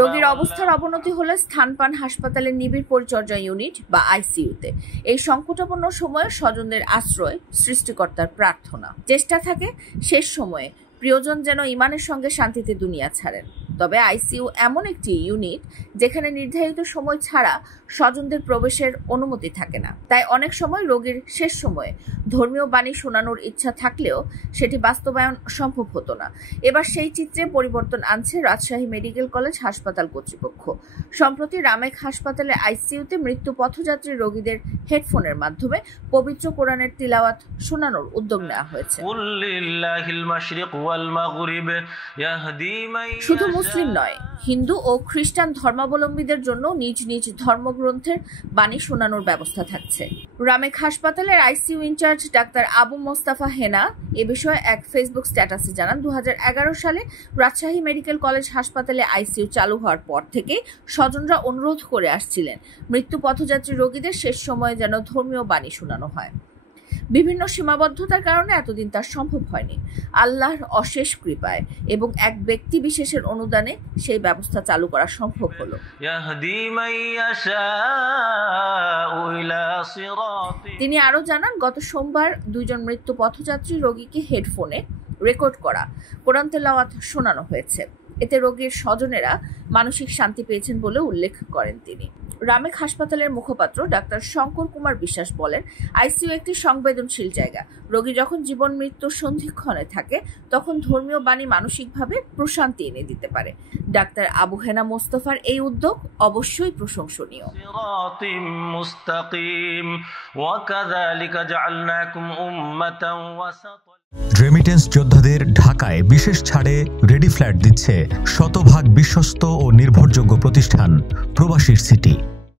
রোগীর অবস্থার অবনতি হলে স্থান পান হাসপাতালের নিবিড় পরিচর্যা ইউনিট বা আইসিইউতে। এই সংকটাপন্ন সময়ে স্বজনদের আশ্রয় সৃষ্টিকর্তার প্রার্থনা। চেষ্টা থাকে শেষ সময়ে প্রিয়জন যেন ঈমানের সঙ্গে শান্তিতে দুনিয়া ছাড়েন। তবে আইসিইউ এমন একটি ইউনিট যেখানে নির্ধারিত সময় ছাড়া স্বজনদের প্রবেশের অনুমতি থাকে না। তাই অনেক সময় রোগীর শেষ সময়ে ধর্মীয় বাণী শোনানোর ইচ্ছা থাকলেও সেটি বাস্তবায়ন সম্ভব হতো না। এবার সেই চিত্রে পরিবর্তন আনছে রাজশাহী মেডিকেল কলেজ হাসপাতাল কর্তৃপক্ষ। সম্প্রতি রামেক হাসপাতালের আইসিইউতে মৃত্যু পথযাত্রী রোগীদের হেডফোনের মাধ্যমে পবিত্র কোরআনের তিলাওয়াত শোনানোর উদ্যোগ নেওয়া হয়েছে। শুধু মুসলিম নয়, হিন্দু ও খ্রিস্টান ধর্মাবলম্বীদের জন্য নিজ নিজ ধর্মগ্রন্থের বাণী শোনানোর ব্যবস্থা থাকছে। রামেক হাসপাতালের ICU in-charge doctor Abu Mostafa Hena এ বিষয়ে এক ফেসবুক স্ট্যাটাসে জানান, 2011 সালে রাজশাহী মেডিকেল কলেজ হাসপাতালে আইসিইউ চালু হওয়ার পর থেকে স্বজনরা অনুরোধ করে আসছিলেন মৃত্যু পথযাত্রী রোগীদের শেষ সময়ে যেন ধর্মীয় বাণী শোনানো হয়। বিভিন্ন সীমাবদ্ধতার কারণে এতদিন তা সম্ভব হয়নি। আল্লাহর অশেষ কৃপায় এবং এক ব্যক্তি বিশেষের অনুদানে সেই ব্যবস্থা চালু করা সম্ভব হলো। তিনি আরো জানান, গত সোমবার 2 জন মৃত্যু পথযাত্রী রোগীকে হেডফোনে রেকর্ড করা কোরআন তেলাওয়াত শোনানো হয়েছে। এতে রোগীর স্বজনেরা মানসিক শান্তি পেয়েছেন বলে উল্লেখ করেন তিনি। রামেক হাসপাতালের মুখপাত্র ডাক্তার শঙ্কর কুমার বিশ্বাস বলেন, আইসিইউ একটি সংবেদনশীল জায়গা। রোগী যখন জীবন মৃত্যুর সন্ধিক্ষণে থাকে তখন ধর্মীয় বাণী মানসিকভাবে প্রশান্তি এনে দিতে পারে। ডাক্তার আবু হেনা মোস্তফার এই উদ্যোগ অবশ্যই প্রশংসনীয়। রেমিটেন্স যোদ্ধাদের ঢাকায় বিশেষ ছাড়ে রেডি ফ্ল্যাট দিচ্ছে শতভাগ বিশ্বস্ত ও নির্ভরযোগ্য প্রতিষ্ঠান প্রবাসীর সিটি।